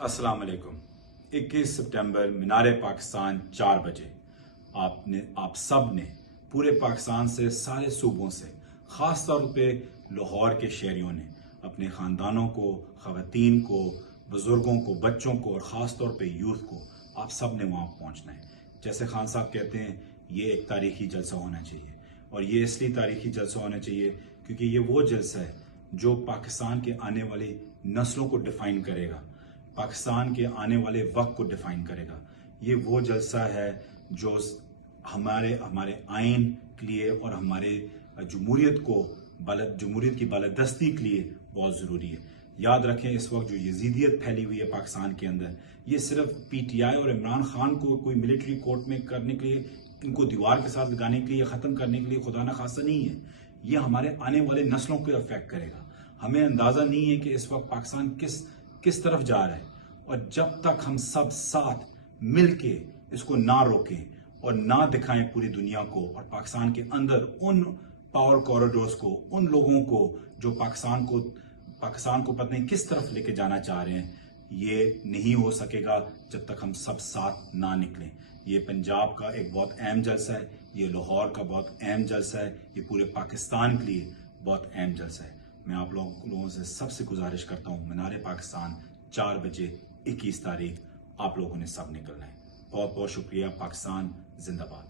अस्सलाम वालेकुम। 21 सितंबर मीनार पाकिस्तान 4 बजे आप सब ने पूरे पाकिस्तान से सारे सूबों से ख़ास तौर पे लाहौर के शहरियों ने अपने ख़ानदानों को, ख़वातीन को, बुज़ुर्गों को, बच्चों को और ख़ास तौर पे यूथ को आप सब ने वहाँ पहुँचना है। जैसे खान साहब कहते हैं, ये एक तारीख़ी जलसा होना चाहिए और ये इसलिए तारीख़ी जलसा होना चाहिए क्योंकि ये वो जलसा है जो पाकिस्तान के आने वाली नस्लों को डिफ़ाइन करेगा, पाकिस्तान के आने वाले वक्त को डिफाइन करेगा। ये वो जलसा है जो हमारे आइन के लिए और हमारे जमहूरियत की बालादस्ती के लिए बहुत ज़रूरी है। याद रखें, इस वक्त जो यजीदियत फैली हुई है पाकिस्तान के अंदर, ये सिर्फ पीटीआई और इमरान खान को कोई मिलिट्री कोर्ट में करने के लिए, इनको दीवार के साथ लगाने के लिए, ख़त्म करने के लिए खुदा न खासा नहीं है। ये हमारे आने वाले नस्लों को अफेक्ट करेगा। हमें अंदाज़ा नहीं है कि इस वक्त पाकिस्तान किस तरफ जा रहा है, और जब तक हम सब साथ मिलके इसको ना रोकें और ना दिखाएं पूरी दुनिया को और पाकिस्तान के अंदर उन पावर कॉरिडोर्स को, उन लोगों को जो पाकिस्तान को पता नहीं किस तरफ लेके जाना चाह रहे हैं, ये नहीं हो सकेगा जब तक हम सब साथ ना निकलें। ये पंजाब का एक बहुत अहम जलसा है, ये लाहौर का बहुत अहम जलसा है, ये पूरे पाकिस्तान के लिए बहुत अहम जलसा है। मैं आप लोगों से सबसे गुजारिश करता हूँ, मीनार पाकिस्तान 4 बजे 21 तारीख आप लोगों ने सब निकलना है। बहुत बहुत शुक्रिया। पाकिस्तान जिंदाबाद।